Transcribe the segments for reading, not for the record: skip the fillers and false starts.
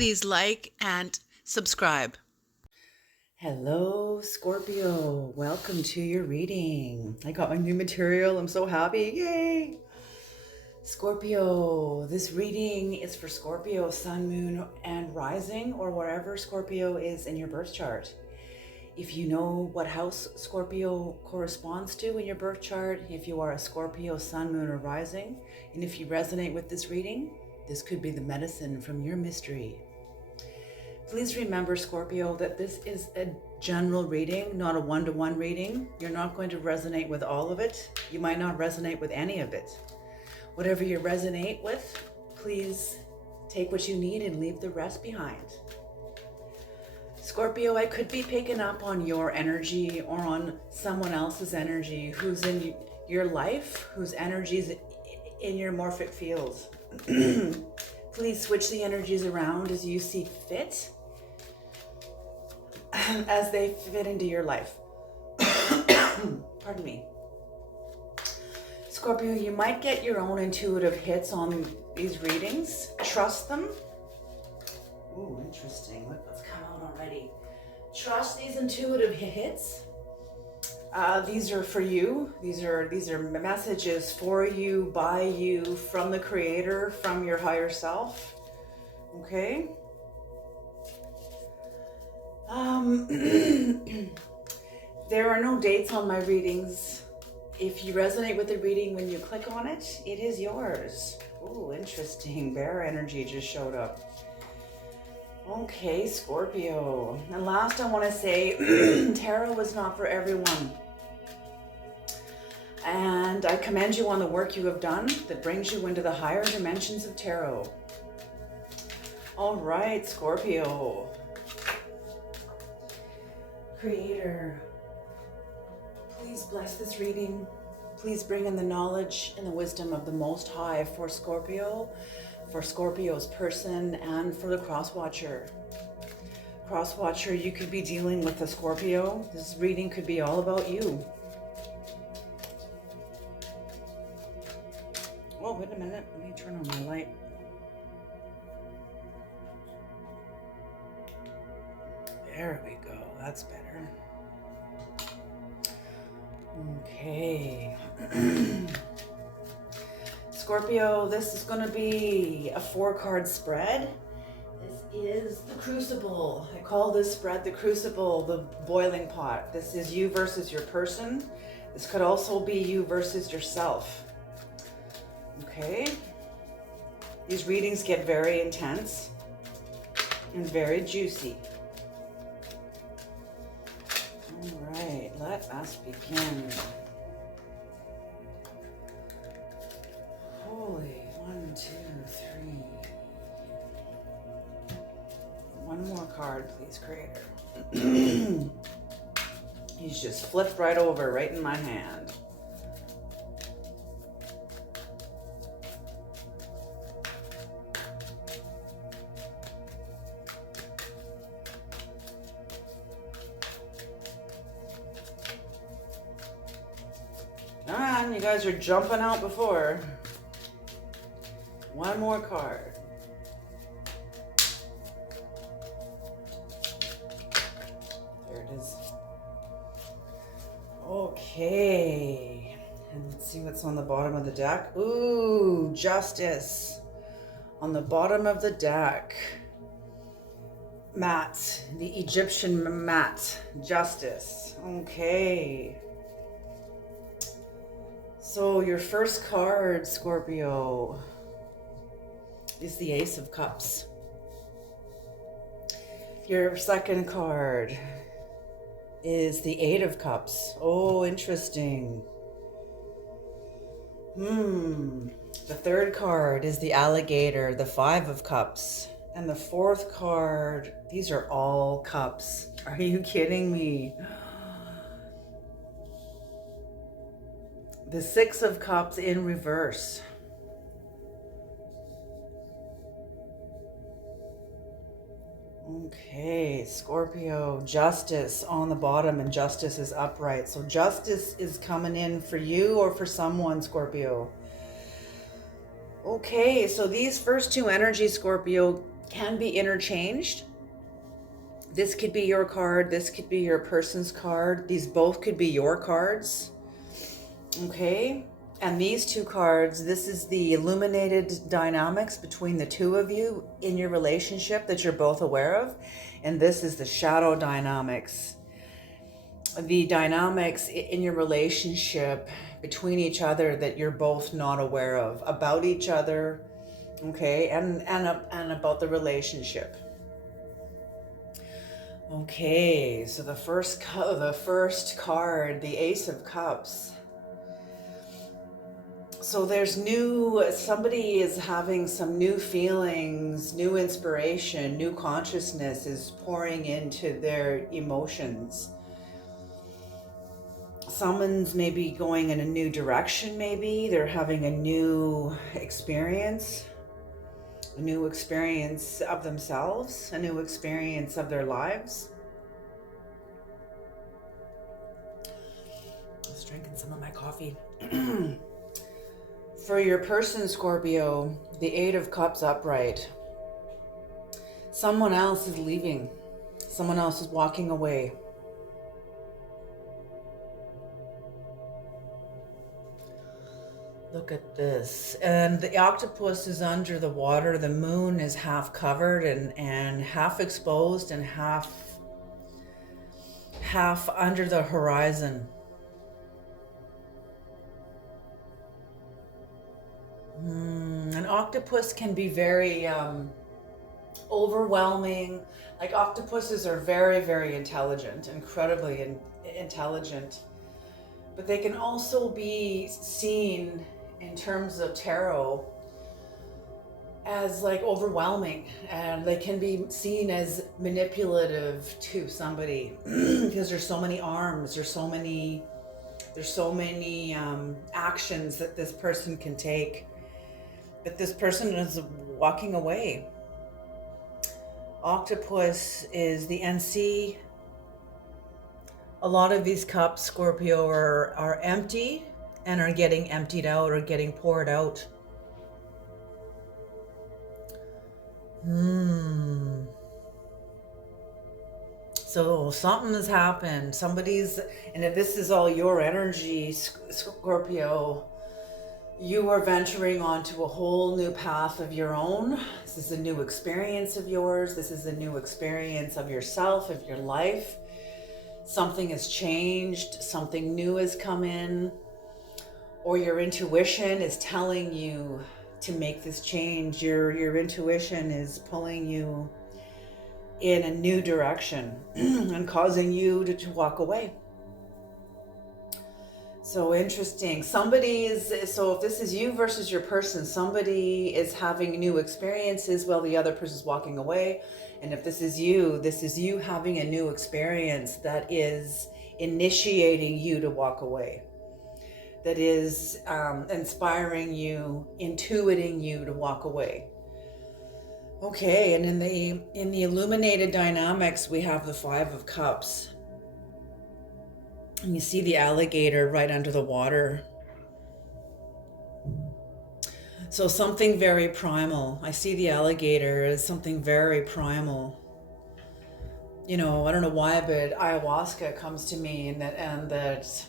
Please like and subscribe. Hello, Scorpio. Welcome to your reading. I got my new material. I'm so happy. Yay! Scorpio, this reading is for Scorpio, Sun, Moon, and Rising, or wherever Scorpio is in your birth chart. If you know what house Scorpio corresponds to in your birth chart, if you are a Scorpio, Sun, Moon, or Rising, and if you resonate with this reading, this could be the medicine from your mystery. Please remember, Scorpio, that this is a general reading, not a one-to-one reading. You're not going to resonate with all of it. You might not resonate with any of it. Whatever you resonate with, please take what you need and leave the rest behind. Scorpio, I could be picking up on your energy or on someone else's energy who's in your life, whose energy is in your morphic fields. Please switch the energies around as you see fit, as they fit into your life. Pardon me. Scorpio, you might get your own intuitive hits on these readings. Trust them. Ooh, interesting. What's come out already? Trust these intuitive hits. These are for you. These are messages for you, by you, from the Creator, from your higher self. Okay? There are no dates on my readings. If you resonate with the reading when you click on it, it is yours. Ooh, interesting. Bear energy just showed up. Okay, Scorpio. And last I want to say, tarot is not for everyone. And I commend you on the work you have done that brings you into the higher dimensions of tarot. All right, Scorpio. Creator, please bless this reading. Please bring in the knowledge and the wisdom of the Most High for Scorpio, for Scorpio's person, and for the cross-watcher. Cross-watcher, you could be dealing with a Scorpio. This reading could be all about you. Oh, wait a minute. Let me turn on my light. There we go. That's better. Okay. Scorpio, this is going to be a 4-card spread. This is the Crucible. I call this spread the Crucible, the boiling pot. This is you versus your person. This could also be you versus yourself. Okay. These readings get very intense and very juicy. All right, let us begin. Holy, 1, 2, 3. One more card, please, Creator. He's just flipped right over, right in my hand. You guys are jumping out before. One more card. There it is. Okay. And let's see what's on the bottom of the deck. Ooh, Justice. On the bottom of the deck. Mat. The Egyptian mat. Justice. Okay. So your first card, Scorpio, is the Ace of Cups. Your second card is the 8 of Cups. Oh, interesting. The third card is the Alligator, the 5 of Cups. And the fourth card, these are all cups. Are you kidding me? The 6 of Cups in reverse. Okay, Scorpio, Justice on the bottom, and Justice is upright. So Justice is coming in for you or for someone, Scorpio. Okay, so these first two energies, Scorpio, can be interchanged. This could be your card. This could be your person's card. These both could be your cards. Okay. And these two cards, this is the illuminated dynamics between the two of you in your relationship that you're both aware of. And this is the shadow dynamics. The dynamics in your relationship between each other that you're both not aware of, about each other, okay, and about the relationship. Okay, so the first card, the Ace of Cups. So somebody is having some new feelings, new inspiration, new consciousness is pouring into their emotions. Someone's maybe going in a new direction, maybe. They're having a new experience of themselves, a new experience of their lives. I was drinking some of my coffee. For your person, Scorpio, the Eight of Cups upright. Someone else is leaving. Someone else is walking away. Look at this. And the octopus is under the water. The moon is half covered and half exposed and half under the horizon. An octopus can be very overwhelming. Like, octopuses are very, very intelligent, incredibly intelligent. But they can also be seen in terms of tarot as like overwhelming, and they can be seen as manipulative to somebody because there's so many arms, there's so many actions that this person can take, but this person is walking away. Octopus is the NC. A lot of these cups, Scorpio, are empty and are getting emptied out or getting poured out. So something has happened. And if this is all your energy, Scorpio, you are venturing onto a whole new path of your own. This is a new experience of yours. This is a new experience of yourself, of your life. Something has changed, something new has come in, or your intuition is telling you to make this change. Your intuition is pulling you in a new direction and causing you to walk away. So interesting. So if this is you versus your person, somebody is having new experiences while the other person's walking away. And if this is you having a new experience that is initiating you to walk away, that is inspiring you, intuiting you to walk away. Okay, and in the illuminated dynamics, we have the Five of Cups. And you see the alligator right under the water. So something very primal. I see the alligator as something very primal. I don't know why, but ayahuasca comes to me, and that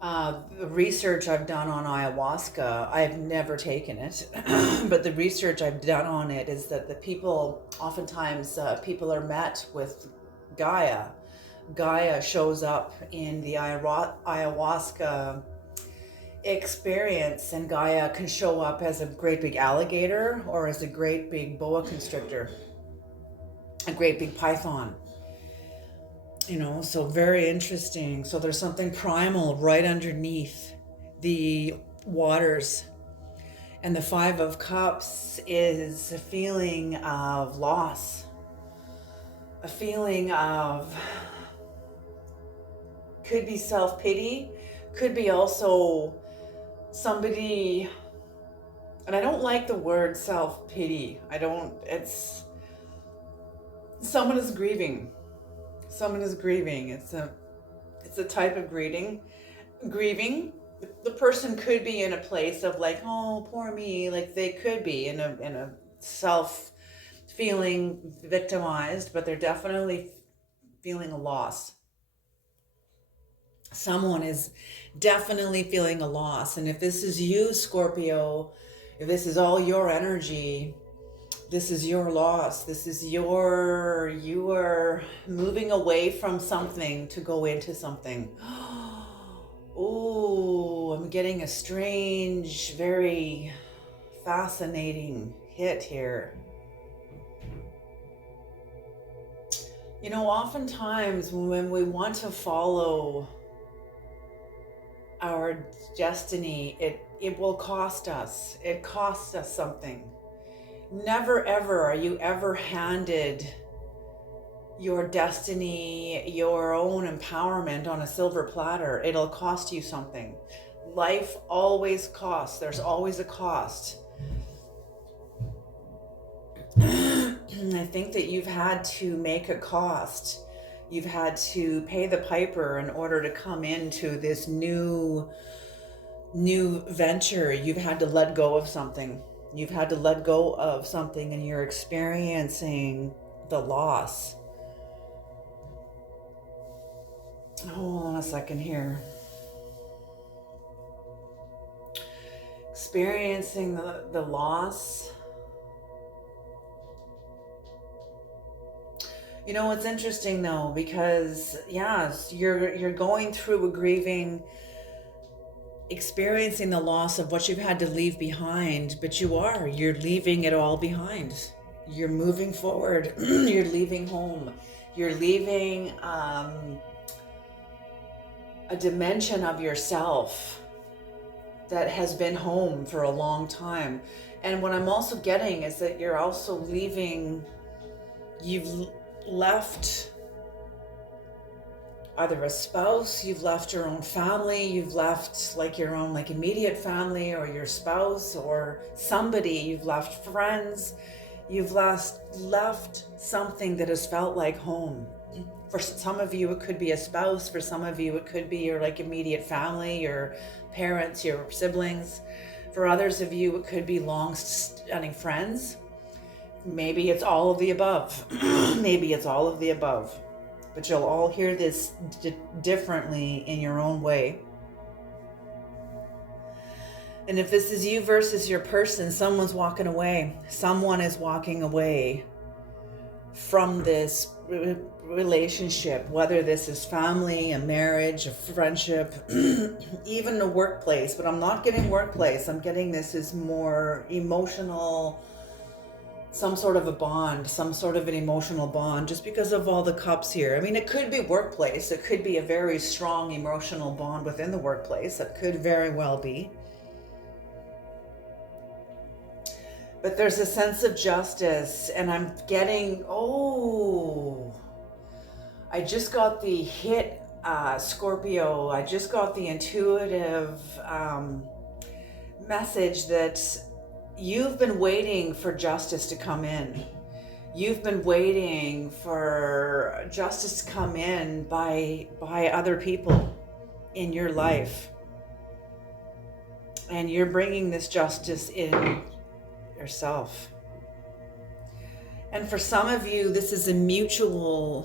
the research I've done on ayahuasca, I've never taken it, but the research I've done on it is that oftentimes people are met with Gaia. Gaia shows up in the ayahuasca experience, and Gaia can show up as a great big alligator or as a great big boa constrictor, a great big python. So very interesting. So there's something primal right underneath the waters. And the Five of Cups is a feeling of loss, a feeling of, could be self-pity, could be also somebody, and I don't like the word self-pity. Someone is grieving. Someone is grieving. It's a type of grieving. The person could be in a place of like, oh, poor me. Like, they could be in a feeling victimized, but they're definitely feeling a loss. Someone is definitely feeling a loss. And if this is you, Scorpio, if this is all your energy, this is your loss. This is you are moving away from something to go into something. Oh, I'm getting a strange, very fascinating hit here. You know, oftentimes when we want to follow our destiny, it will cost us. It costs us something. Never ever are you ever handed your destiny, your own empowerment on a silver platter. It'll cost you something. Life always costs. There's always a cost. I think that you've had to make a cost. You've had to pay the piper in order to come into this new venture. You've had to let go of something. You've had to let go of something, and you're experiencing the loss. Hold on a second here. Experiencing the loss. You know, it's interesting though, because yes, you're going through a grieving, experiencing the loss of what you've had to leave behind, but you're leaving it all behind. You're moving forward. You're leaving home. You're leaving a dimension of yourself that has been home for a long time. And what I'm also getting is that you're also leaving, you've left either a spouse, you've left your own family, you've left like your own like immediate family or your spouse or somebody, you've left friends, you've left something that has felt like home. For some of you, it could be a spouse. For some of you, it could be your like immediate family, your parents, your siblings. For others of you, it could be long-standing friends. Maybe it's all of the above. Maybe it's all of the above. But you'll all hear this differently in your own way. And if this is you versus your person, someone's walking away. Someone is walking away from this relationship, whether this is family, a marriage, a friendship, even a workplace. But I'm not getting workplace. I'm getting this is more emotional, some sort of a bond, some sort of an emotional bond, just because of all the cups here. I mean, it could be workplace. It could be a very strong emotional bond within the workplace. It could very well be. But there's a sense of justice, and I'm getting, I just got the hit, Scorpio. I just got the intuitive message that you've been waiting for justice to come in. You've been waiting for justice to come in by other people in your life. And you're bringing this justice in yourself. And for some of you, this is a mutual,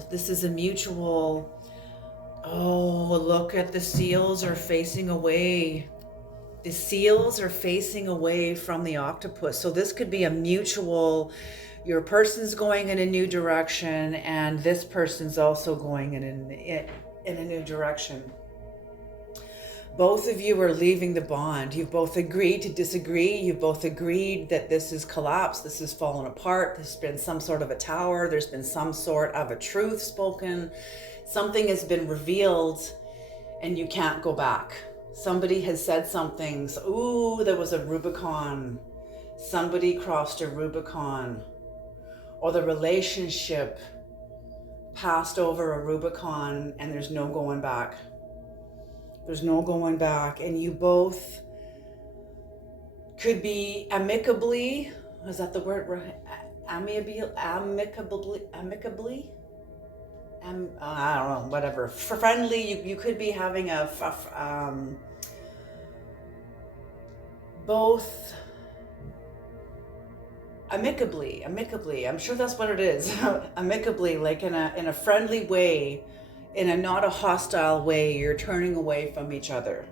oh, look at the seals are facing away. The seals are facing away from the octopus. So this could be a mutual, your person's going in a new direction and this person's also going in a new direction. Both of you are leaving the bond. You've both agreed to disagree. You've both agreed that this has collapsed. This has fallen apart. There's been some sort of a tower. There's been some sort of a truth spoken. Something has been revealed and you can't go back. Somebody has said something. Ooh, there was a Rubicon. Somebody crossed a Rubicon. Or the relationship passed over a Rubicon and there's no going back. There's no going back. And you both could be amicably, is that the word? Amicably? I don't know, whatever. Friendly, you could be having both amicably. I'm sure that's what it is. Amicably, like in a friendly way, in a not a hostile way. You're turning away from each other.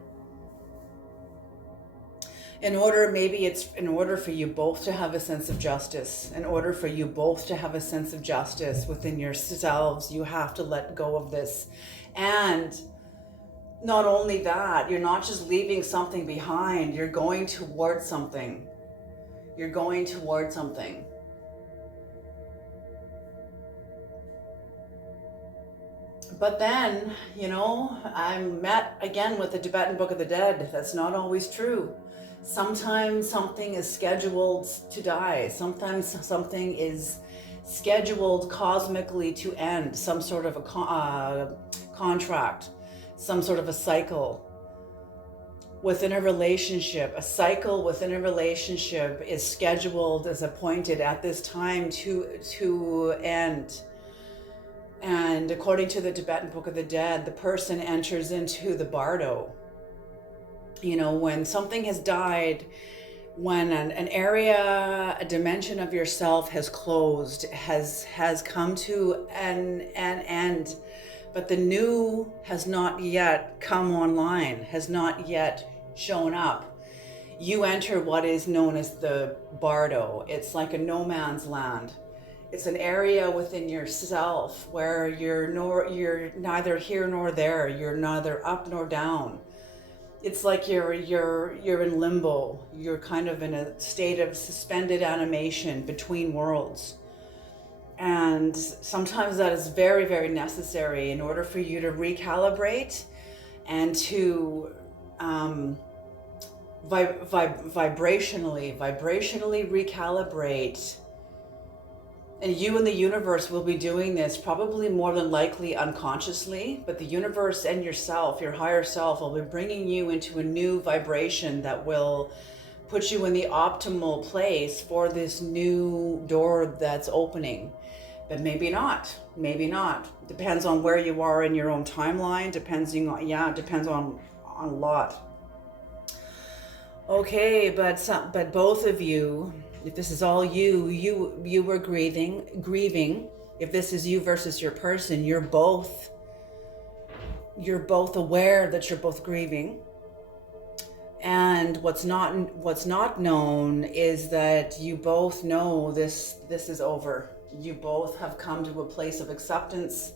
Maybe it's in order for you both to have a sense of justice. In order for you both to have a sense of justice within yourselves, you have to let go of this. And not only that, you're not just leaving something behind, you're going towards something. You're going towards something. But then, I'm met again with the Tibetan Book of the Dead. That's not always true. Sometimes something is scheduled to die. Sometimes something is scheduled cosmically to end. Some sort of a contract, some sort of a cycle within a relationship. A cycle within a relationship is scheduled, is appointed at this time to end. And according to the Tibetan Book of the Dead, the person enters into the bardo. When something has died, when an area, a dimension of yourself has closed, has come to an end, but the new has not yet come online, has not yet shown up. You enter what is known as the bardo. It's like a no man's land. It's an area within yourself where you're neither here nor there. You're neither up nor down. It's like you're in limbo. You're kind of in a state of suspended animation between worlds. And sometimes that is very, very necessary in order for you to recalibrate and to vibrationally recalibrate. And you and the universe will be doing this probably more than likely unconsciously, but the universe and yourself, your higher self, will be bringing you into a new vibration that will put you in the optimal place for this new door that's opening. But maybe not. Depends on where you are in your own timeline, depends on a lot. Okay, but both of you, if this is all you were grieving. If this is you versus your person, you're both aware that you're both grieving. And what's not known is that you both know this is over. You both have come to a place of acceptance.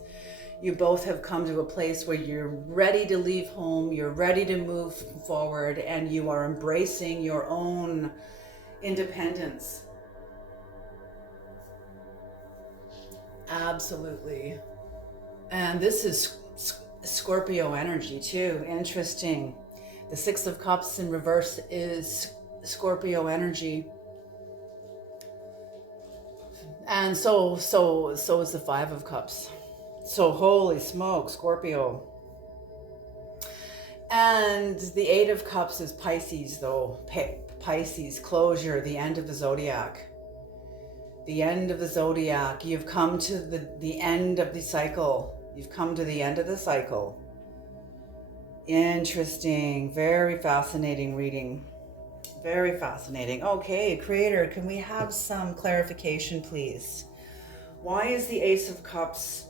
You both have come to a place where you're ready to leave home, you're ready to move forward, and you are embracing your own independence. Absolutely. And this is Scorpio energy too. Interesting. The Six of Cups in reverse is Scorpio energy. And so is the Five of Cups. So holy smoke, Scorpio. And the Eight of Cups is Pisces though. Pisces, closure, the end of the zodiac. The end of the zodiac. You've come to the end of the cycle. You've come to the end of the cycle. Interesting. Very fascinating reading. Very fascinating. Okay, Creator, can we have some clarification, please? Why is the Ace of Cups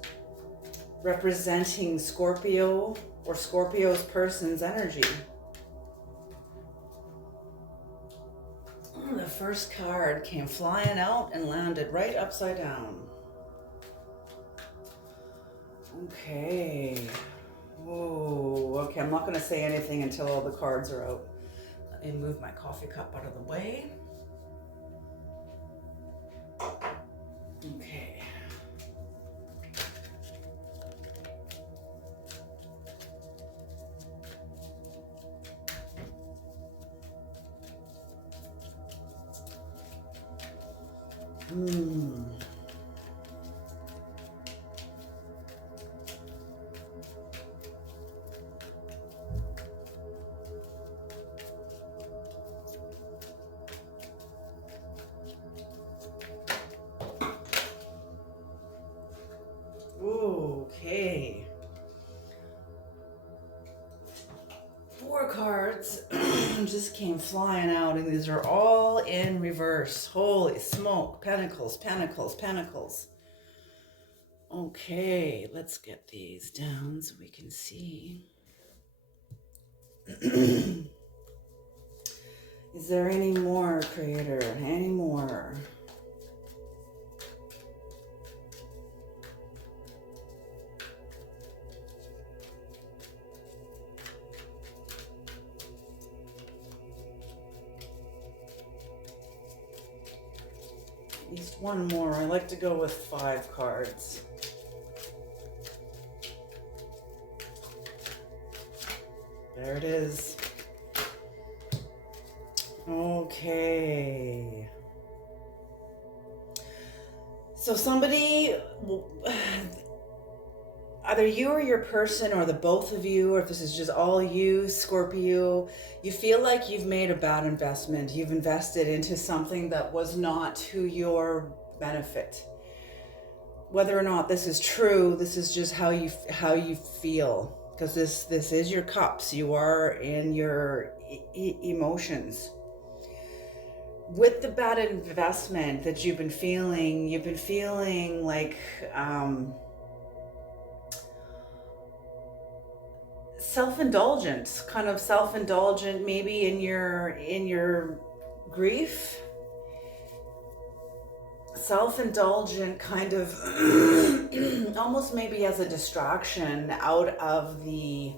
representing Scorpio or Scorpio's person's energy? The first card came flying out and landed right upside down. Okay. Oh, okay. I'm not going to say anything until all the cards are out. Let me move my coffee cup out of the way. Okay. Okay. 4 cards just came flying out, and these are all in reverse. Holy smoke. Pentacles, pentacles, pentacles. Okay, let's get these down so we can see. Is there any more, Creator? Any more? At least one more. I like to go with 5 cards. There it is. Okay. So somebody, either you or your person, or the both of you, or if this is just all you, Scorpio, you feel like you've made a bad investment. You've invested into something that was not to your benefit. Whether or not this is true, this is just how you feel, because this is your cups. You are in your emotions. With the bad investment that you've been feeling like self-indulgent, maybe in your grief. Self-indulgent, kind of almost maybe as a distraction out of the,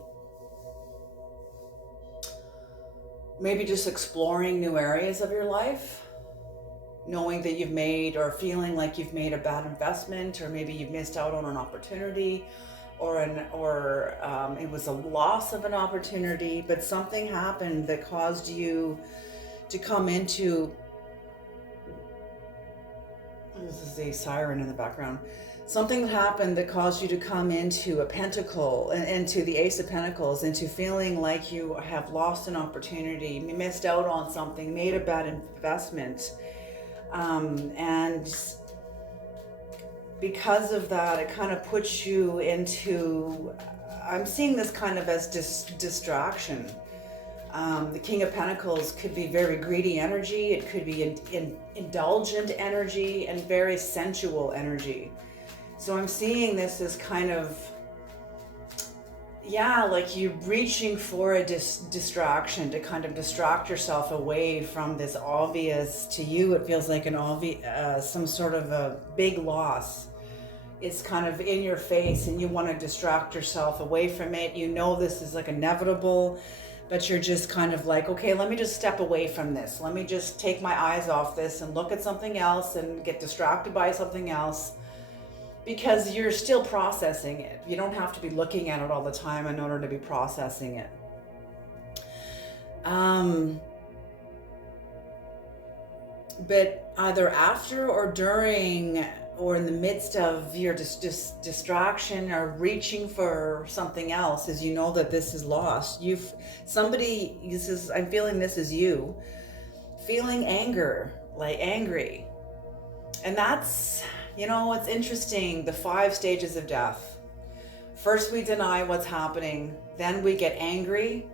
maybe just exploring new areas of your life, knowing that you've made, or feeling like you've made a bad investment, or maybe you've missed out on an opportunity, or it was a loss of an opportunity, but something happened that caused you to come into, this is a siren in the background. Something happened that caused you to come into a pentacle, into the Ace of Pentacles, into feeling like you have lost an opportunity, missed out on something, made a bad investment. And because of that, it kind of puts you into, I'm seeing this kind of as distraction. The King of Pentacles could be very greedy energy. It could be indulgent energy and very sensual energy. So I'm seeing this as kind of, yeah, like you reaching for a distraction to kind of distract yourself away from this obvious, to you it feels like an obvious, some sort of a big loss. It's kind of in your face and you want to distract yourself away from it. You know this is like inevitable, but you're just kind of like, okay, let me just step away from this. Let me just take my eyes off this and look at something else and get distracted by something else, because you're still processing it. You don't have to be looking at it all the time in order to be processing it. But either after or during or in the midst of your distraction or reaching for something else, as you know that this is lost, I'm feeling this is you feeling anger, like angry. And that's, it's interesting, the 5 stages of death. First we deny what's happening, then we get angry,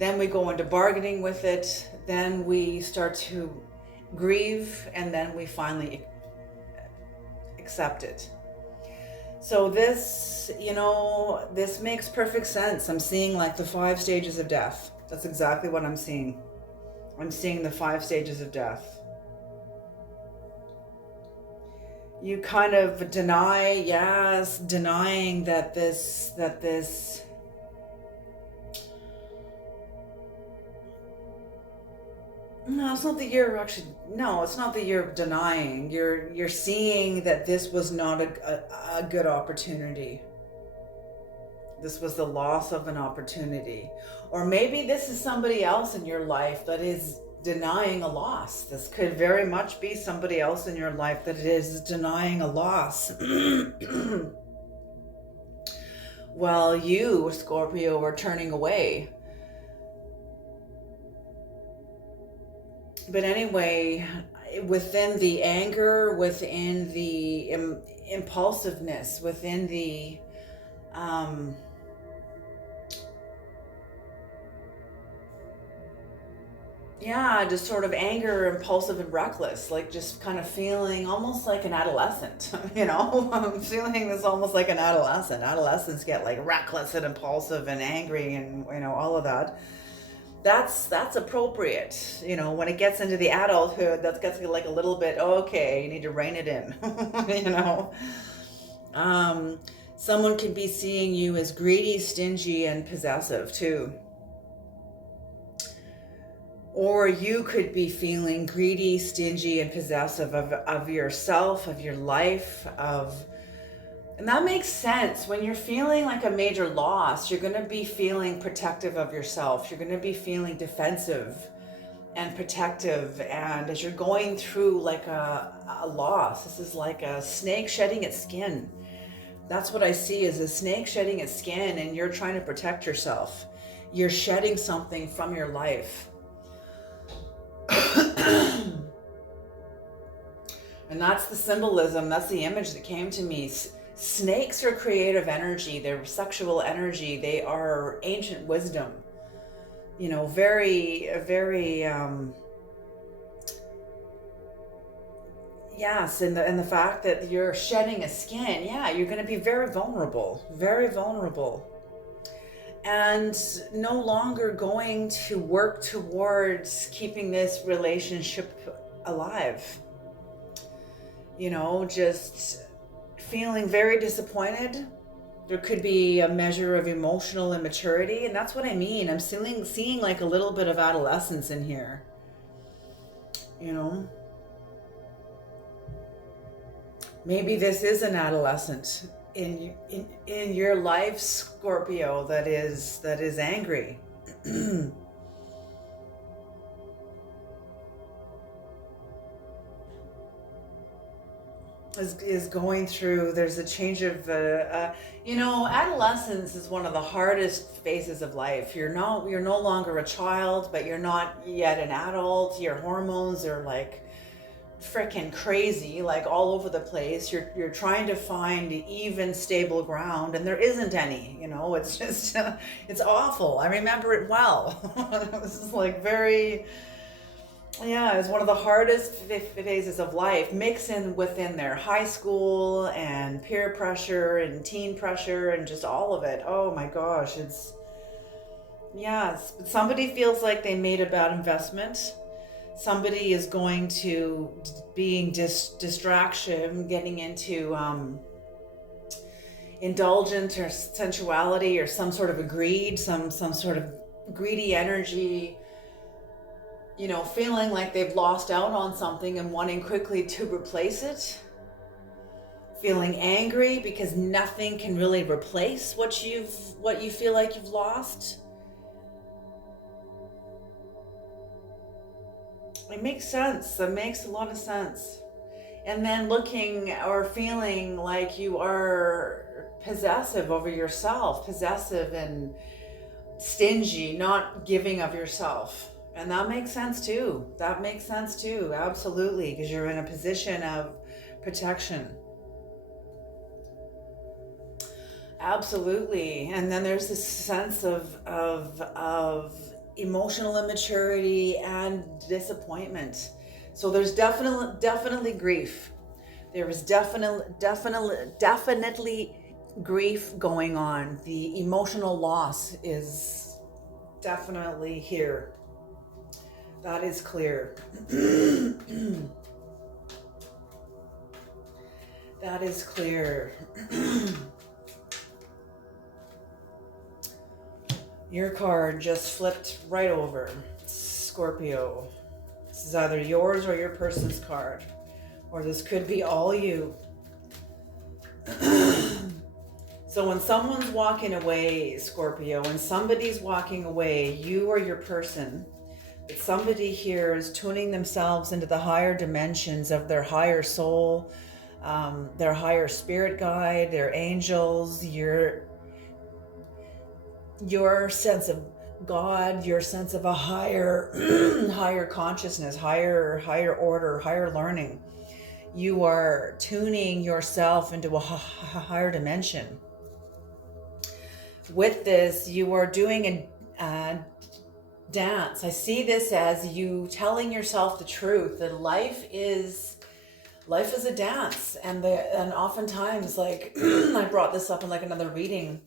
then we go into bargaining with it, then we start to grieve, and then we finally accept it. So this, this makes perfect sense. I'm seeing like the 5 stages of death. That's exactly what I'm seeing. I'm seeing the 5 stages of death. You kind of denying that this, no, it's not that it's not that you're denying. You're seeing that this was not a good opportunity. This was the loss of an opportunity. Or maybe this is somebody else in your life that is denying a loss. This could very much be somebody else in your life that is denying a loss. While you, Scorpio, are turning away. But anyway, within the anger, within the impulsiveness, within the yeah, just sort of anger, impulsive and reckless, like just kind of feeling almost like an adolescent, you know? I'm feeling this almost like an adolescent. Adolescents get like reckless and impulsive and angry and, you know, all of that. That's appropriate. You know, when it gets into the adulthood, that gets like a little bit, okay, you need to rein it in, you know? Um, Someone could be seeing you as greedy, stingy, and possessive too. Or you could be feeling greedy, stingy, and possessive of yourself, of your life, and that makes sense. When you're feeling like a major loss, you're going to be feeling protective of yourself. You're going to be feeling defensive and protective. And as you're going through like a loss, this is like a snake shedding its skin. That's what I see, is a snake shedding its skin, and you're trying to protect yourself. You're shedding something from your life. And that's the symbolism, that's the image that came to me. Snakes are creative energy, they're sexual energy, they are ancient wisdom. You know, very, yes, and the fact that you're shedding a skin, yeah, you're going to be very vulnerable, very vulnerable. And no longer going to work towards keeping this relationship alive. You know, just feeling very disappointed. There could be a measure of emotional immaturity, and that's what I mean. I'm seeing like a little bit of adolescence in here. You know, maybe this is an adolescent in your life, Scorpio, that is angry. is going through, there's a change of you know, adolescence is one of the hardest phases of life. You're no longer a child, but you're not yet an adult. Your hormones are like freaking crazy, like all over the place. You're trying to find even stable ground, and there isn't any. You know, it's just it's awful. I remember it well. It was like very, yeah, it's one of the hardest phases of life, mixing within their high school and peer pressure and teen pressure and just all of it. Oh my gosh, it's, yes, but somebody feels like they made a bad investment. Somebody is going to being distraction, getting into indulgent or sensuality or some sort of a greed, some sort of greedy energy, you know, feeling like they've lost out on something and wanting quickly to replace it. Feeling angry because nothing can really replace what you feel like you've lost. It makes sense. It makes a lot of sense. And then looking or feeling like you are possessive over yourself, possessive and stingy, not giving of yourself. And that makes sense too. That makes sense too. Absolutely. Because you're in a position of protection. Absolutely. And then there's this sense of emotional immaturity and disappointment. So there's definitely grief. There is definitely grief going on. The emotional loss is definitely here. That is clear. That is clear. Your card just flipped right over. Scorpio. This is either yours or your person's card. Or this could be all you. So when someone's walking away, Scorpio, when somebody's walking away, you or your person, but somebody here is tuning themselves into the higher dimensions of their higher soul, their higher spirit guide, their angels, your sense of God, your sense of a higher higher consciousness, higher order, higher learning. You are tuning yourself into a higher dimension. With this, you are doing a dance. I see this as you telling yourself the truth that life is a dance. And oftentimes, like I brought this up in like another reading,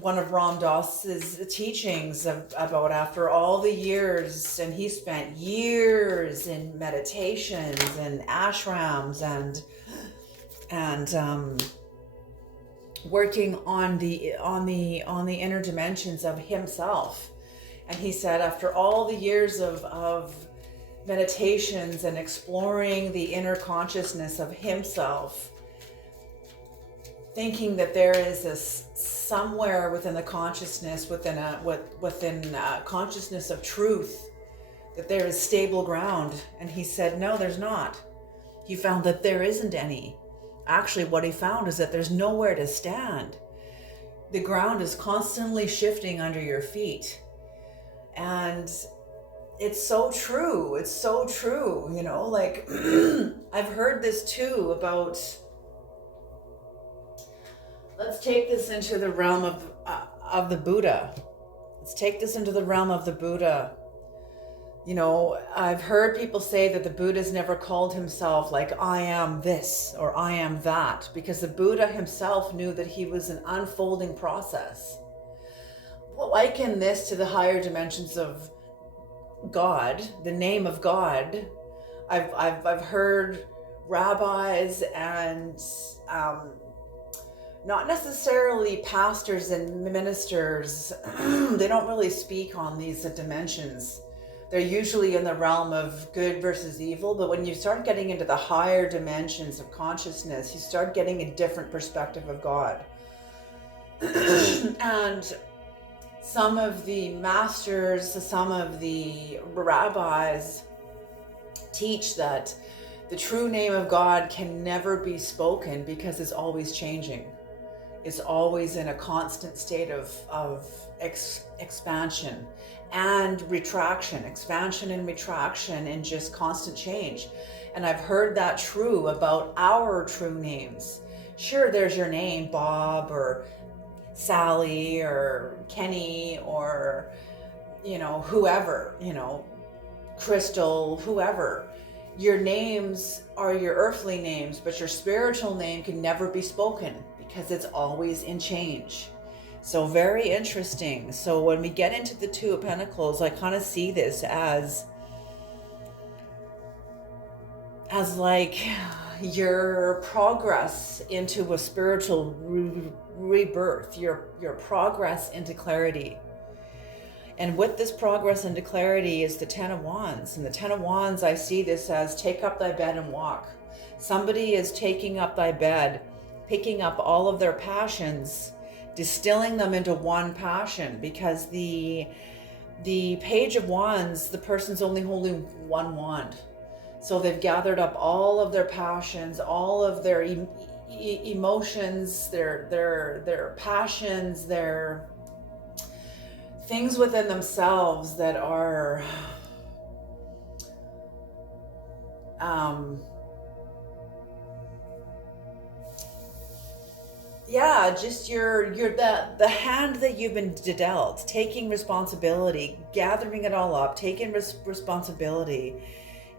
one of Ram Dass's teachings about after all the years, and he spent years in meditations and ashrams and working on the inner dimensions of himself. And he said after all the years of meditations and exploring the inner consciousness of himself, thinking that there is this somewhere within the consciousness, within a consciousness of truth, that there is stable ground. And he said, no, there's not. He found that there isn't any. Actually, what he found is that there's nowhere to stand. The ground is constantly shifting under your feet. And it's so true. It's so true. You know, like I've heard this too about, let's take this into the realm of the Buddha. Let's take this into the realm of the Buddha. You know, I've heard people say that the Buddha's never called himself like, I am this or I am that, because the Buddha himself knew that he was an unfolding process. Liken this to the higher dimensions of God, the name of God. I've heard rabbis and not necessarily pastors and ministers, they don't really speak on these dimensions. They're usually in the realm of good versus evil, but when you start getting into the higher dimensions of consciousness, you start getting a different perspective of God. And some of the masters, some of the rabbis teach that the true name of God can never be spoken because it's always changing. It's always in a constant state of expansion and retraction, expansion and retraction, and just constant change. And I've heard that true about our true names. Sure, there's your name, Bob or Sally or Kenny or, you know, whoever, you know, Crystal, whoever. Your names are your earthly names, but your spiritual name can never be spoken because it's always in change. So very interesting. So when we get into the Two of Pentacles, I kind of see this as like your progress into a spiritual rebirth, your progress into clarity. And with this progress into clarity is the Ten of Wands. And the Ten of Wands, I see this as take up thy bed and walk. Somebody is taking up thy bed, picking up all of their passions, distilling them into one passion, because the Page of Wands, the person's only holding one wand. So they've gathered up all of their passions, all of their emotions, their passions, their things within themselves that are just the hand that you've been dealt, taking responsibility, gathering it all up, taking responsibility,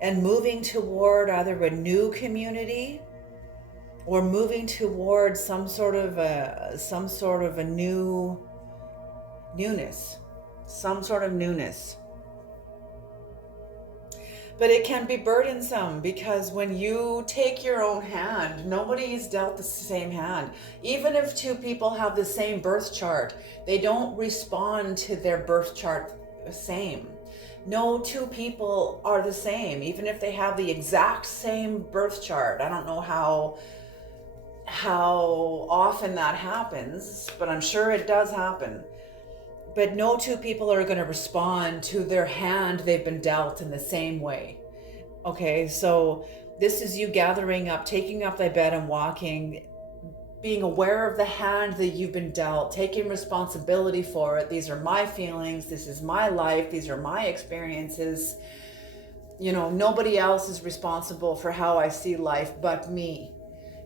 and moving toward either a new community or moving toward some sort of a newness, some sort of newness. But it can be burdensome because when you take your own hand, nobody is dealt the same hand. Even if two people have the same birth chart, they don't respond to their birth chart the same. No two people are the same, even if they have the exact same birth chart. I don't know how often that happens, but I'm sure it does happen. But no two people are going to respond to their hand they've been dealt in the same way. Okay, so this is you gathering up, taking up thy bed and walking, being aware of the hand that you've been dealt, taking responsibility for it. These are my feelings. This is my life. These are my experiences. You know, nobody else is responsible for how I see life but me.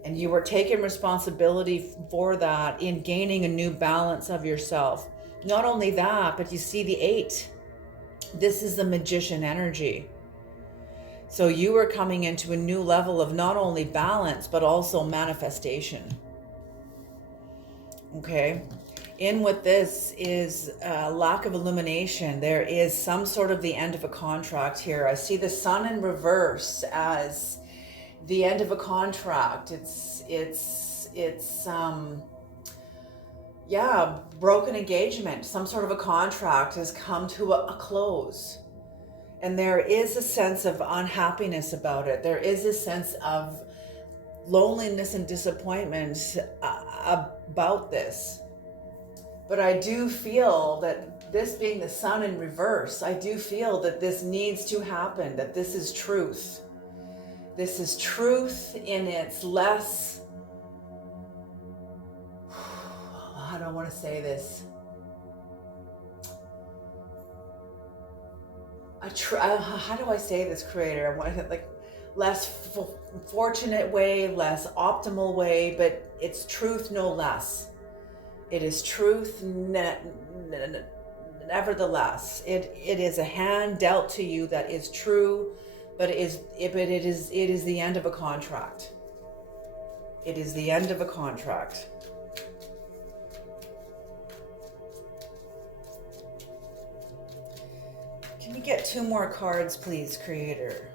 And you are taking responsibility for that in gaining a new balance of yourself. Not only that, but you see the 8. This is the magician energy. So you are coming into a new level of not only balance, but also manifestation. Okay. In with this is lack of illumination. There is some sort of the end of a contract here. I see the sun in reverse as the end of a contract. Yeah, broken engagement. Some sort of a contract has come to a close. And there is a sense of unhappiness about it. There is a sense of loneliness and disappointment about this. But I do feel that this being the sun in reverse, I do feel that this needs to happen, that this is truth. This is truth in its less, how do I want to say this? How do I say this, creator? I want to like less fortunate way, less optimal way, but it's truth no less. It is truth nevertheless. It is a hand dealt to you that is true, but it is the end of a contract. It is the end of a contract. Can you get 2 more cards, please, creator?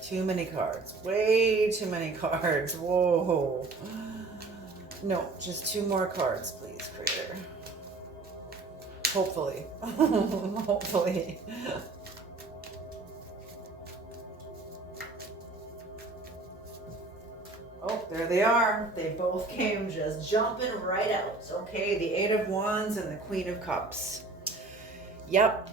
Too many cards. Way too many cards. Whoa. No, just 2 more cards, please, creator. Hopefully. Hopefully. Oh, there they are. They both came just jumping right out. Okay, the 8 of Wands and the Queen of Cups. Yep.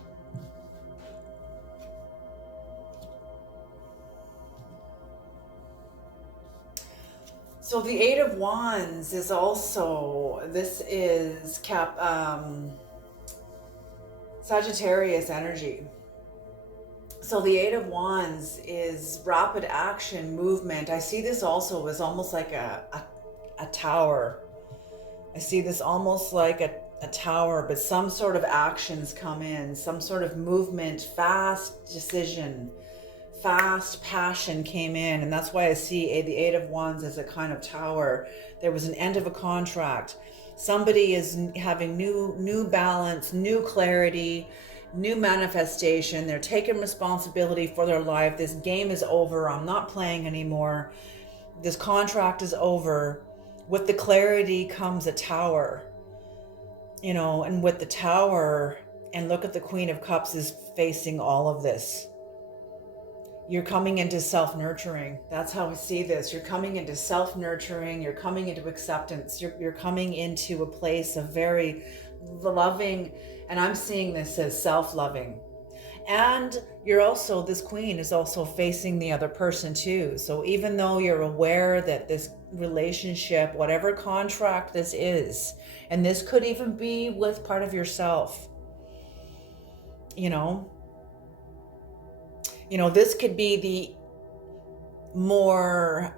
So the 8 of Wands is also, this is Sagittarius energy. So the 8 of Wands is rapid action, movement. I see this also as almost like a tower. I see this almost like a tower, but some sort of actions come in, some sort of movement, fast decision, fast passion came in. And that's why I see the 8 of Wands as a kind of tower. There was an end of a contract. Somebody is having new balance, new clarity, new manifestation. They're taking responsibility for their life. This game is over. I'm not playing anymore. This contract is over. With the clarity comes a tower, you know, and with the tower, and look at the Queen of Cups is facing all of this. You're coming into self-nurturing. That's how I see this. You're coming into self-nurturing. You're coming into acceptance. You're coming into a place of very loving, and I'm seeing this as self-loving. And you're also, this queen is also facing the other person too. So even though you're aware that this relationship, whatever contract this is, and this could even be with part of yourself, you know, this could be the more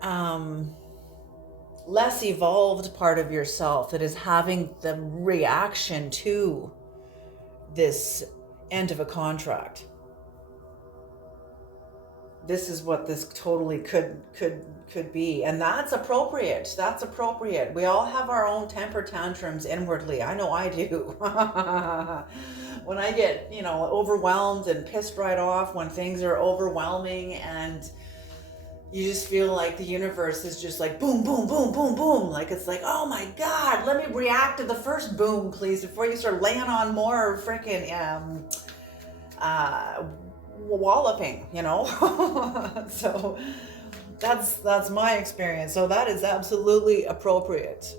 less evolved part of yourself that is having the reaction to this end of a contract. This is what this totally could be, and that's appropriate. That's appropriate. We all have our own temper tantrums inwardly. I know I do. When I get, overwhelmed and pissed right off, when things are overwhelming and you just feel like the universe is just like boom, boom, boom, boom, boom. Like it's like, oh my God, let me react to the first boom, please, before you start laying on more freaking walloping, So that's my experience. So that is absolutely appropriate.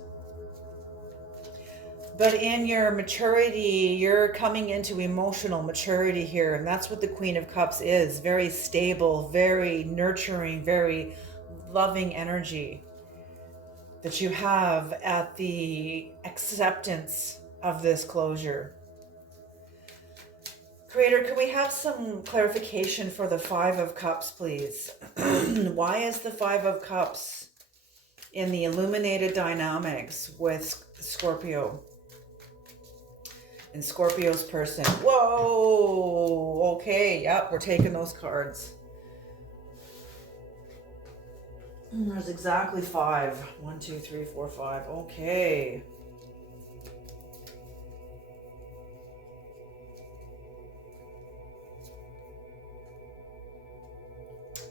But in your maturity, you're coming into emotional maturity here. And that's what the Queen of Cups is. Very stable, very nurturing, very loving energy. that you have at the acceptance of this closure. Creator, could we have some clarification for the Five of Cups, please? Why is the Five of Cups in the illuminated dynamics with Scorpio and Scorpio's person? Whoa, okay, yep, we're taking those cards. There's exactly 5. 1, 2, 3, 4, 5. Okay.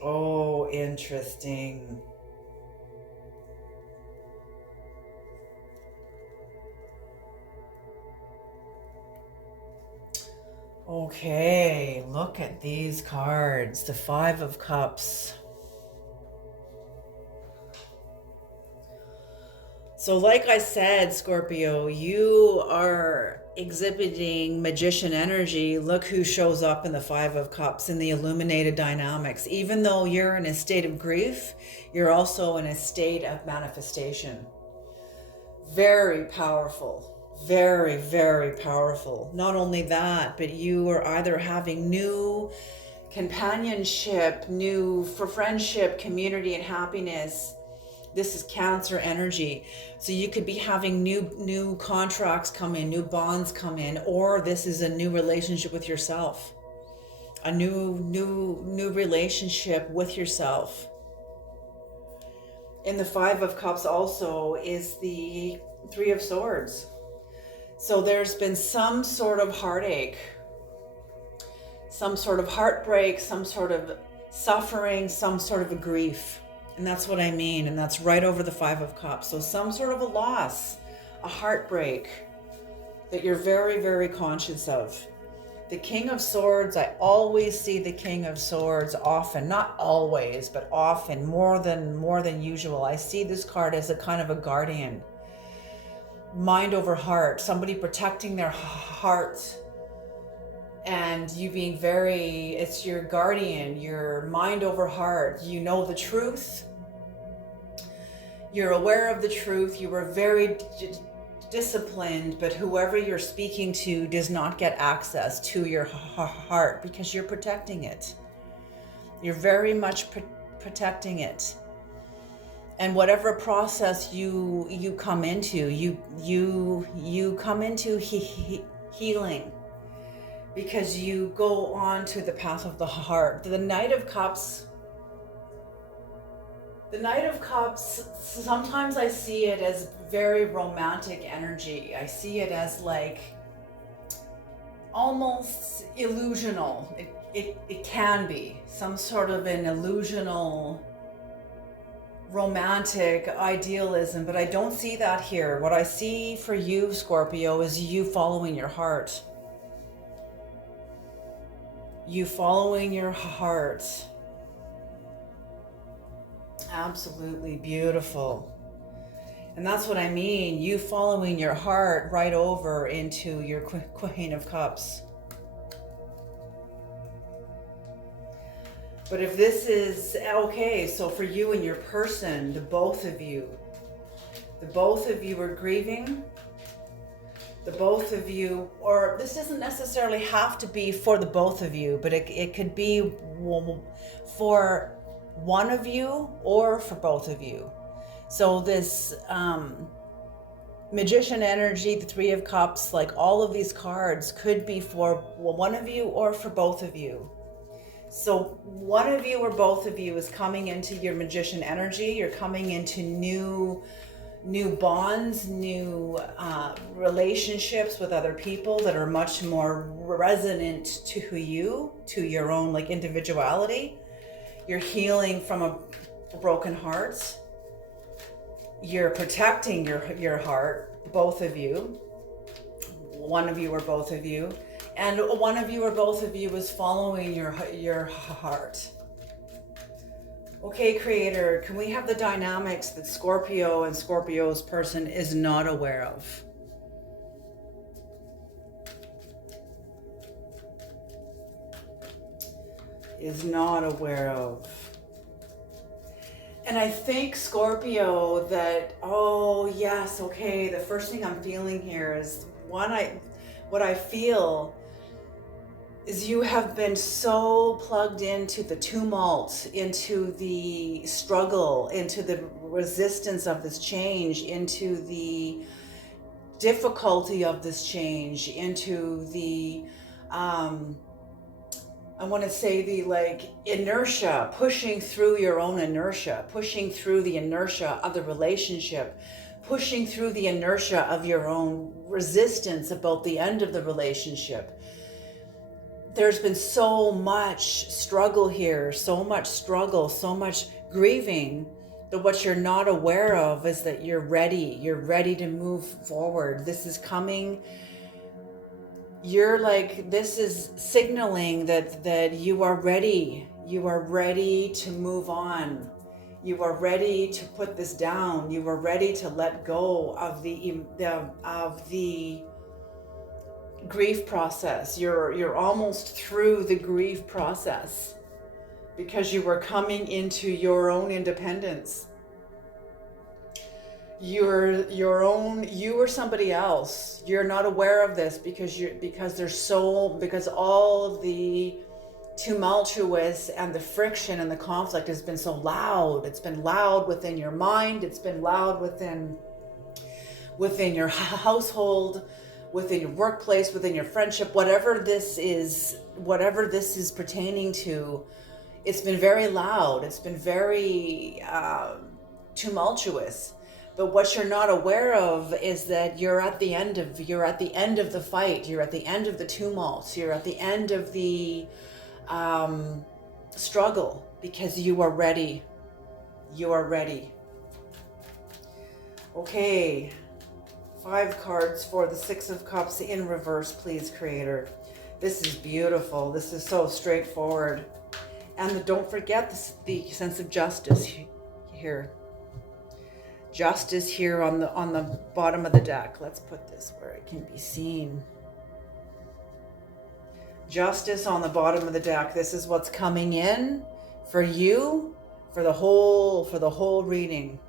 Oh, interesting. Okay, look at these cards. The Five of Cups. So like I said, Scorpio, you are exhibiting magician energy. Look who shows up in the Five of Cups in the illuminated dynamics. Even though you're in a state of grief, you're also in a state of manifestation. Very powerful. Very, very powerful. Not only that, but you are either having new companionship, new for friendship, community, and happiness. This is Cancer energy. So you could be having new contracts come in, new bonds come in, or this is a new relationship with yourself. A new relationship with yourself. In the Five of Cups also is the Three of Swords. So there's been some sort of heartache, some sort of heartbreak, some sort of suffering, some sort of a grief. And that's what I mean. And that's right over the Five of Cups. So some sort of a loss, a heartbreak that you're very, very conscious of. The King of Swords, I always see the King of Swords often, not always, but often, more than usual. I see this card as a kind of a guardian. Mind over heart, somebody protecting their heart. And you being it's your guardian, your mind over heart. You know the truth. You're aware of the truth. You were very disciplined, but whoever you're speaking to does not get access to your heart because you're protecting it. You're very much protecting it. And whatever process you come into, you come into healing. Because you go on to the path of the heart. The Knight of Cups, sometimes I see it as very romantic energy. I see it as like almost illusional. It can be some sort of an illusional romantic idealism, but I don't see that here. What I see for you, Scorpio, is you following your heart. You following your heart. Absolutely beautiful. And that's what I mean. You following your heart right over into your Queen of Cups. But if this is okay, so for you and your person, the both of you are grieving. The both of you, or this doesn't necessarily have to be for the both of you, but it could be for one of you or for both of you. So this magician energy, the Three of Cups, like all of these cards could be for one of you or for both of you. So one of you or both of you is coming into your magician energy. You're coming into new bonds, new relationships with other people that are much more resonant to you, to your own like individuality. You're healing from a broken heart. You're protecting your heart, both of you. One of you or both of you. And one of you or both of you is following your heart. Okay, Creator, can we have the dynamics that Scorpio and Scorpio's person is not aware of? Is not aware of. And I think, Scorpio, that, oh yes, okay, the first thing I'm feeling here is what I feel is you have been so plugged into the tumult, into the struggle, into the resistance of this change, into the difficulty of this change, into the I want to say the like inertia, pushing through your own inertia, pushing through the inertia of the relationship, pushing through the inertia of your own resistance about the end of the relationship. There's been so much struggle here, so much struggle, so much grieving. But what you're not aware of is that you're ready. You're ready to move forward. This is coming. You're like, this is signaling that you are ready. You are ready to move on. You are ready to put this down. You are ready to let go of the grief process. You're almost through the grief process because you were coming into your own independence. You or somebody else. You're not aware of this because all of the tumultuous and the friction and the conflict has been so loud. It's been loud within your mind. It's been loud within your household, within your workplace, within your friendship, whatever this is pertaining to. It's been very loud. It's been very tumultuous. But what you're not aware of is that you're at the end of the fight. You're at the end of the tumult. You're at the end of the struggle because you are ready. You are ready. Okay. 5 cards for the 6 of Cups in reverse, please, Creator. This is beautiful. This is so straightforward. And don't forget the sense of justice here. Justice here on the bottom of the deck. Let's put this where it can be seen. Justice on the bottom of the deck. This is what's coming in for you for the whole reading.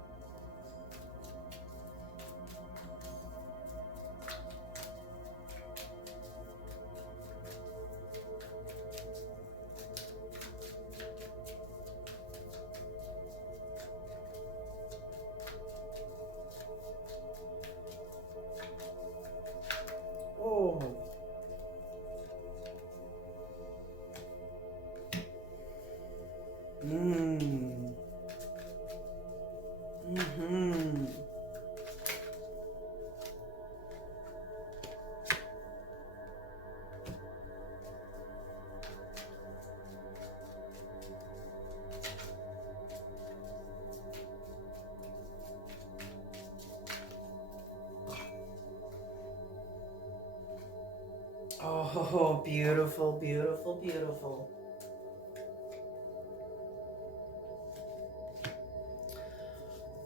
Oh, beautiful, beautiful, beautiful.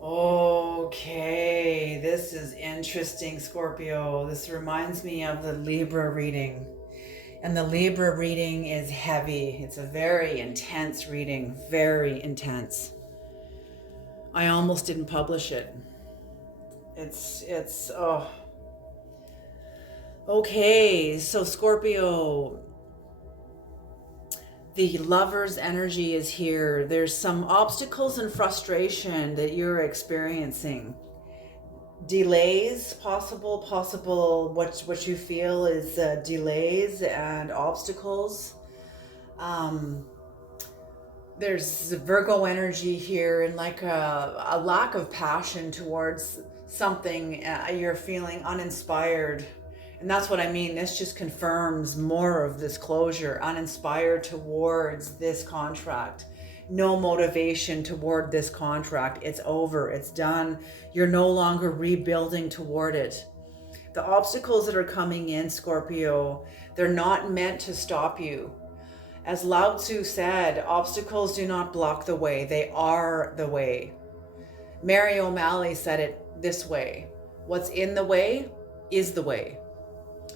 Okay, this is interesting, Scorpio. This reminds me of the Libra reading. And the Libra reading is heavy. It's a very intense reading, very intense. I almost didn't publish it. It's Okay, so Scorpio, the Lover's energy is here. There's some obstacles and frustration that you're experiencing. Delays, possible, what you feel is delays and obstacles. There's Virgo energy here and like a lack of passion towards something. You're feeling uninspired. And that's what I mean. This just confirms more of this closure, uninspired towards this contract. No motivation toward this contract. It's over. It's done. You're no longer rebuilding toward it. The obstacles that are coming in, Scorpio, they're not meant to stop you. As Lao Tzu said, obstacles do not block the way. They are the way. Mary O'Malley said it this way: what's in the way is the way.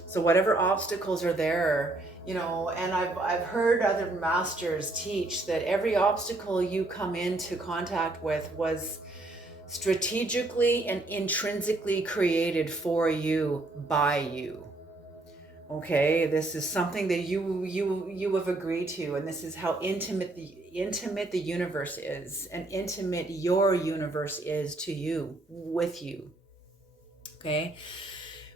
So whatever obstacles are there, and I've heard other masters teach that every obstacle you come into contact with was strategically and intrinsically created for you by you. Okay, this is something that you have agreed to, and this is how intimate the universe is, and intimate your universe is to you, with you. Okay,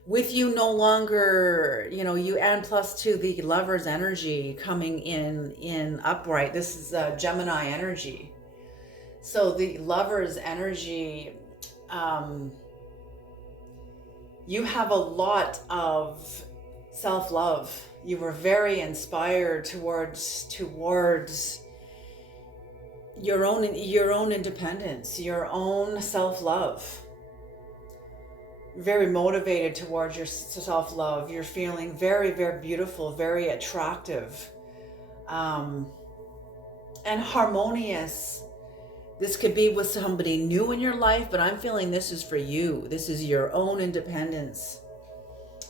with you no longer, you and plus to the lover's energy coming in upright. This is Gemini energy. So the lover's energy, you have a lot of self-love. You were very inspired towards your own independence, your own self-love. Very motivated towards your self-love. You're feeling very, very beautiful, very attractive, and harmonious. This could be with somebody new in your life, but I'm feeling this is for you. This is your own independence,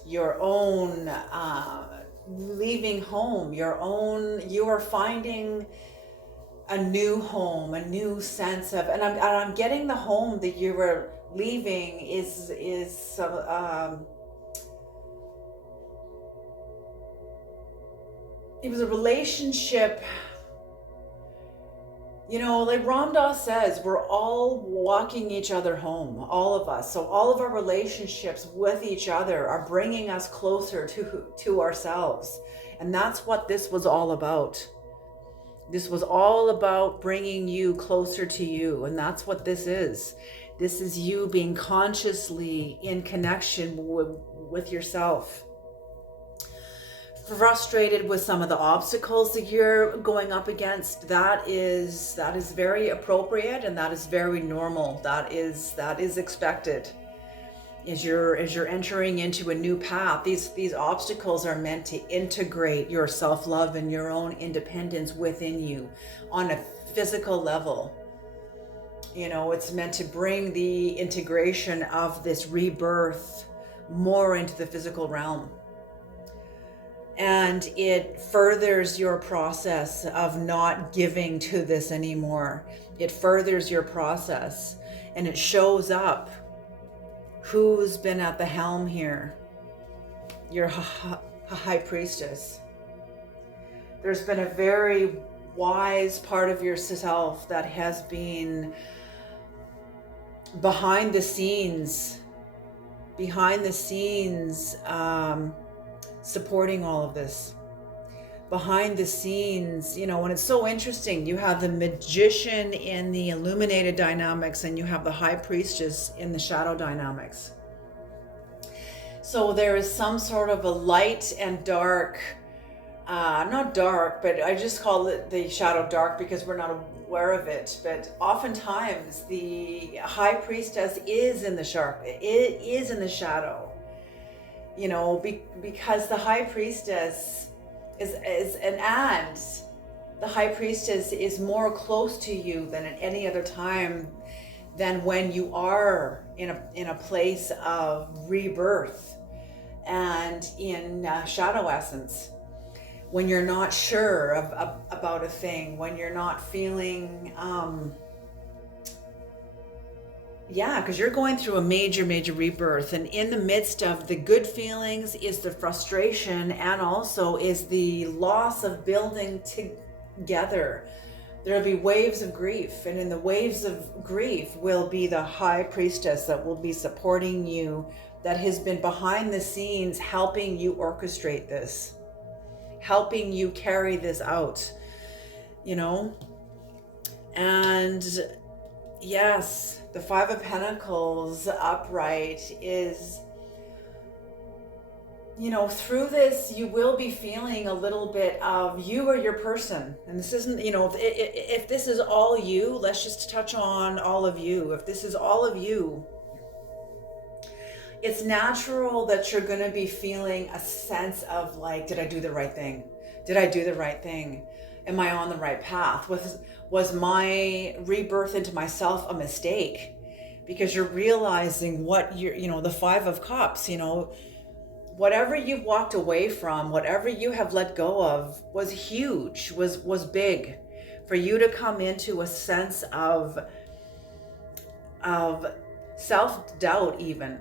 your own leaving home, you are finding a new home, a new sense of, and I'm getting the home that you were leaving is it was a relationship. Like Ram Dass says, we're all walking each other home, all of us. So all of our relationships with each other are bringing us closer to ourselves. And that's what this was all about. This was all about bringing you closer to you. And that's what this is. This is you being consciously in connection with yourself. Frustrated with some of the obstacles that you're going up against, that is very appropriate, and that is very normal. That is expected. As you're entering into a new path, these obstacles are meant to integrate your self-love and your own independence within you on a physical level. It's meant to bring the integration of this rebirth more into the physical realm. And it furthers your process of not giving to this anymore. It furthers your process, and it shows up who's been at the helm here. Your high priestess. There's been a very wise part of yourself that has been behind the scenes, supporting all of this. Behind the scenes, and it's so interesting. You have the magician in the illuminated dynamics, and you have the high priestess in the shadow dynamics. So there is some sort of a light and dark, not dark, but I just call it the shadow dark because we're not aware of it. But oftentimes the high priestess is in the shadow. Because the high priestess the high priestess is more close to you than at any other time, than when you are in a place of rebirth and in shadow essence. When you're not sure about a thing, when you're not feeling because you're going through a major rebirth, and in the midst of the good feelings is the frustration, and also is the loss of building together. There'll be waves of grief, and in the waves of grief will be the high priestess that will be supporting you, that has been behind the scenes helping you orchestrate this, helping you carry this out, and yes, the Five of Pentacles upright is, through this, you will be feeling a little bit of you or your person. And this isn't, if this is all you, let's just touch on all of you. If this is all of you, it's natural that you're going to be feeling a sense of like, did I do the right thing? Did I do the right thing? Am I on the right path? Was my rebirth into myself a mistake? Because you're realizing what the Five of Cups, whatever you've walked away from, whatever you have let go of was huge, was big. For you to come into a sense of self-doubt even.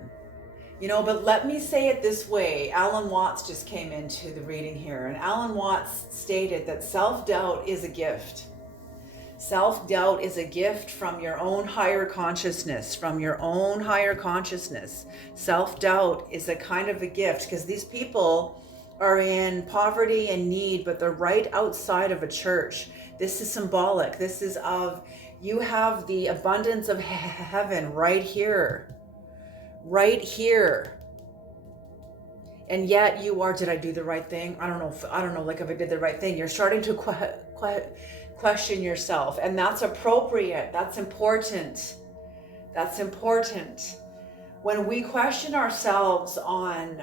But let me say it this way. Alan Watts just came into the reading here, and Alan Watts stated that self-doubt is a gift. Self-doubt is a gift from your own higher consciousness, Self-doubt is a kind of a gift, because these people are in poverty and need, but they're right outside of a church. This is symbolic. This is of, you have the abundance of heaven right here. And yet you are, did I do the right thing? I don't know if I did the right thing. You're starting to question yourself, and that's appropriate. That's important. When we question ourselves on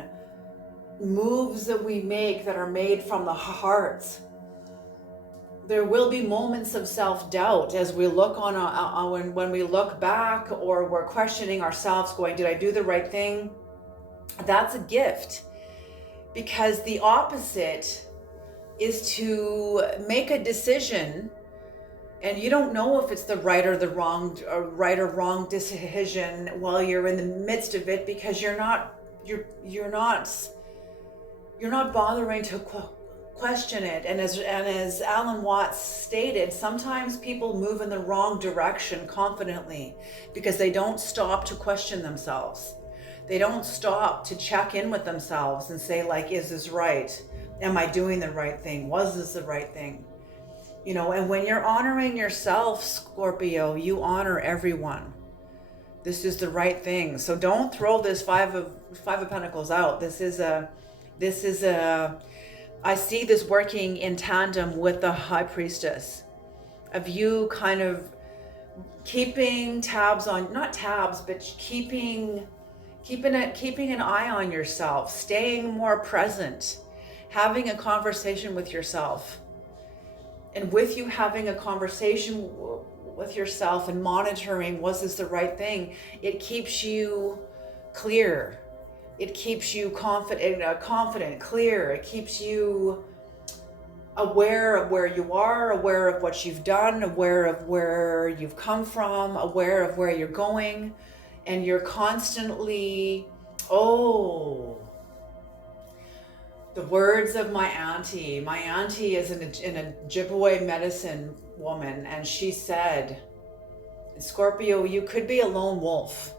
moves that we make that are made from the heart, there will be moments of self-doubt as we look when we look back, or we're questioning ourselves going, did I do the right thing? That's a gift, because the opposite is to make a decision and you don't know if it's the right or wrong decision while you're in the midst of it, because you're not bothering to question it. And as Alan Watts stated, sometimes people move in the wrong direction confidently because they don't stop to question themselves. They don't stop to check in with themselves and say, like, is this right? Am I doing the right thing? Was this the right thing? And when you're honoring yourself, Scorpio, you honor everyone. This is the right thing. So don't throw this Five of Pentacles out. This is a I see this working in tandem with the High Priestess, of you kind of keeping tabs on, not tabs, but keeping an eye on yourself, staying more present, having a conversation with yourself. And with you having a conversation with yourself and monitoring, was this the right thing? It keeps you clear. It keeps you confident, clear. It keeps you aware of where you are, aware of what you've done, aware of where you've come from, aware of where you're going. And you're constantly, the words of my auntie. My auntie is an Ojibwe medicine woman, and she said, Scorpio, you could be a lone wolf.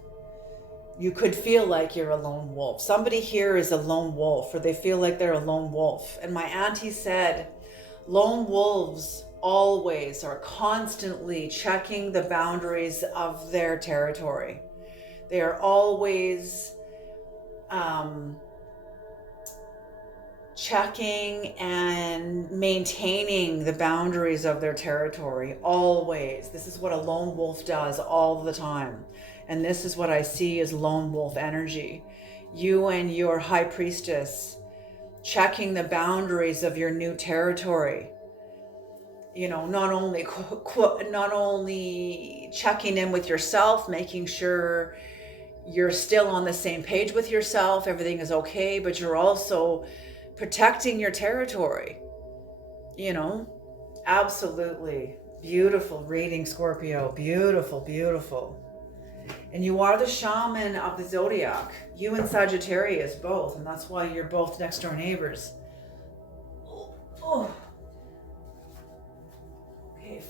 You could feel like you're a lone wolf. Somebody here is a lone wolf, or they feel like they're a lone wolf. And my auntie said, lone wolves always are constantly checking the boundaries of their territory. They are always checking and maintaining the boundaries of their territory. Always. This is what a lone wolf does all the time. And this is what I see as lone wolf energy. You and your High Priestess checking the boundaries of your new territory. Not only checking in with yourself, making sure you're still on the same page with yourself, everything is okay, but you're also protecting your territory. Absolutely beautiful reading, Scorpio. Beautiful. And you are the shaman of the zodiac. You and Sagittarius both, and that's why you're both next door neighbors. Okay,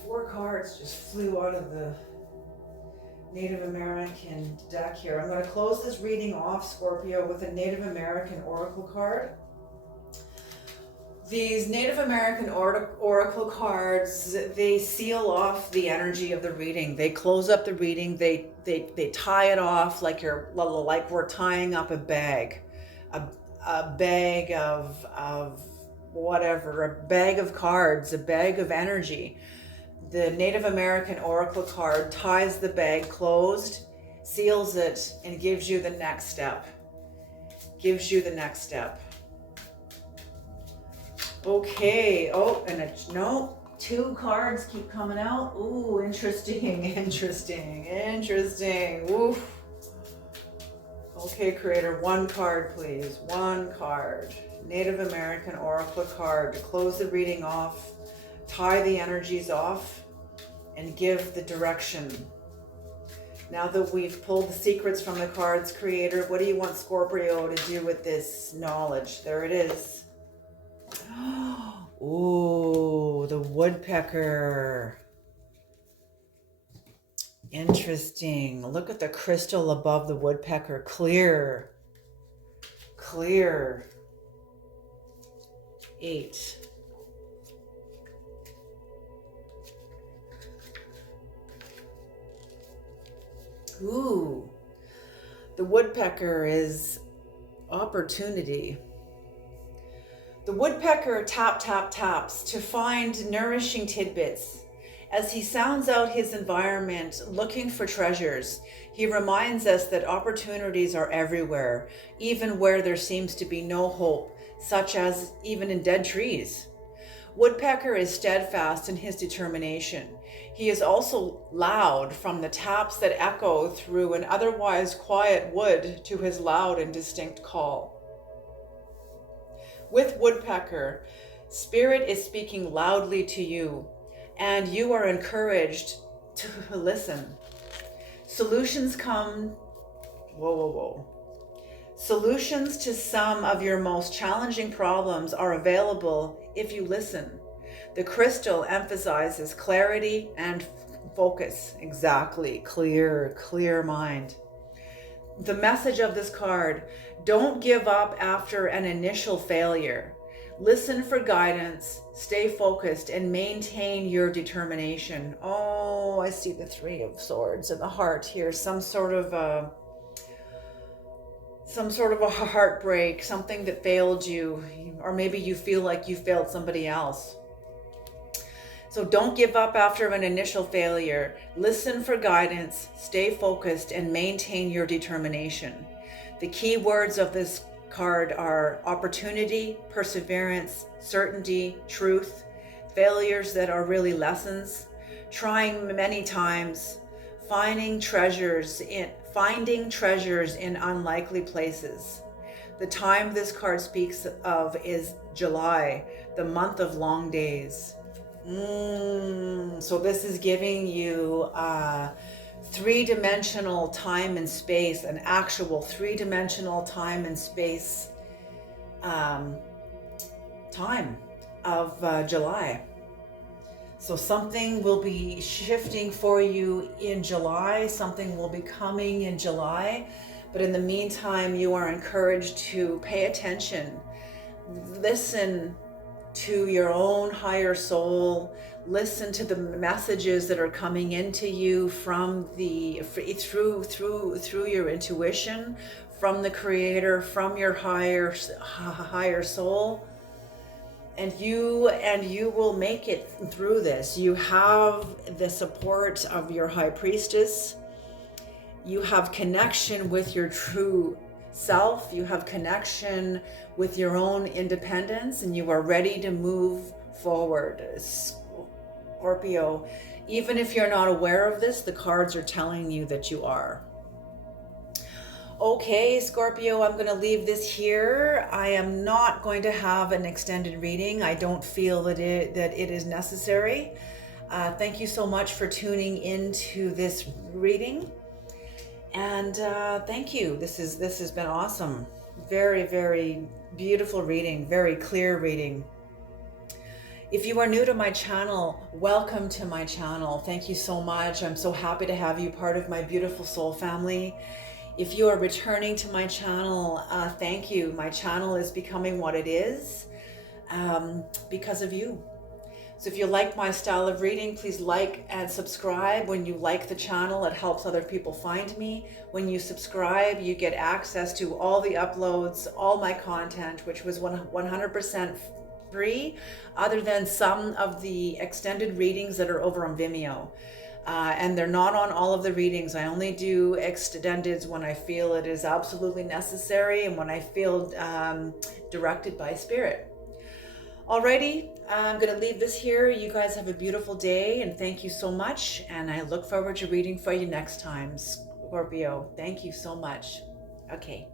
4 cards just flew out of the Native American deck here. I'm going to close this reading off, Scorpio, with a Native American oracle card. These Native American oracle cards, they seal off the energy of the reading. They close up the reading. They tie it off like we're tying up a bag, a bag of whatever, a bag of cards, a bag of energy. The Native American oracle card ties the bag closed, seals it, and gives you the next step. Okay. No, 2 cards keep coming out. Ooh, interesting. Oof. Okay, Creator, one card, please. One card. Native American Oracle card to close the reading off, tie the energies off, and give the direction. Now that we've pulled the secrets from the cards, Creator, what do you want Scorpio to do with this knowledge? There it is. Ooh, the woodpecker. Interesting. Look at the crystal above the woodpecker. Clear. Clear. 8. Ooh. The woodpecker is opportunity. The woodpecker taps to find nourishing tidbits. As he sounds out his environment looking for treasures, he reminds us that opportunities are everywhere, even where there seems to be no hope, such as even in dead trees. Woodpecker is steadfast in his determination. He is also loud from the taps that echo through an otherwise quiet wood to his loud and distinct call. With Woodpecker, Spirit is speaking loudly to you, and you are encouraged to listen. Solutions come, Solutions to some of your most challenging problems are available if you listen. The crystal emphasizes clarity and focus. Exactly. Clear mind. The message of this card: don't give up after an initial failure. Listen for guidance, stay focused, and maintain your determination. Oh, I see the 3 of Swords in the heart here. Some sort of a heartbreak, something that failed you, or maybe you feel like you failed somebody else. So don't give up after an initial failure. Listen for guidance, stay focused, and maintain your determination. The key words of this card are opportunity, perseverance, certainty, truth, failures that are really lessons, trying many times, finding treasures in unlikely places. The time this card speaks of is July, the month of long days. So this is giving you three-dimensional time and space, an actual three-dimensional time and space time of July. So something will be shifting for you in July, something will be coming in July, but in the meantime, you are encouraged to pay attention, listen to your own higher soul, listen to the messages that are coming into you from through your intuition, from the Creator, from your higher soul. And you will make it through this. You have the support of your high priestess. You have connection with your true self. You have connection with your own independence, and you are ready to move forward. Scorpio, even if you're not aware of this, the cards are telling you that you are. Okay, Scorpio, I'm going to leave this here. I am not going to have an extended reading. I don't feel that it is necessary. Thank you so much for tuning into this reading. And thank you. This has been awesome. Very, very beautiful reading, very clear reading. If you are new to my channel, welcome to my channel. Thank you so much. I'm so happy to have you part of my beautiful soul family. If you are returning to my channel, thank you. My channel is becoming what it is because of you. So if you like my style of reading, please like and subscribe. When you like the channel, it helps other people find me. When you subscribe, you get access to all the uploads, all my content, which was 100% free, other than some of the extended readings that are over on Vimeo. And they're not on all of the readings. I only do extendeds when I feel it is absolutely necessary and when I feel directed by Spirit. Alrighty, I'm going to leave this here. You guys have a beautiful day, and thank you so much. And I look forward to reading for you next time, Scorpio. Thank you so much. Okay.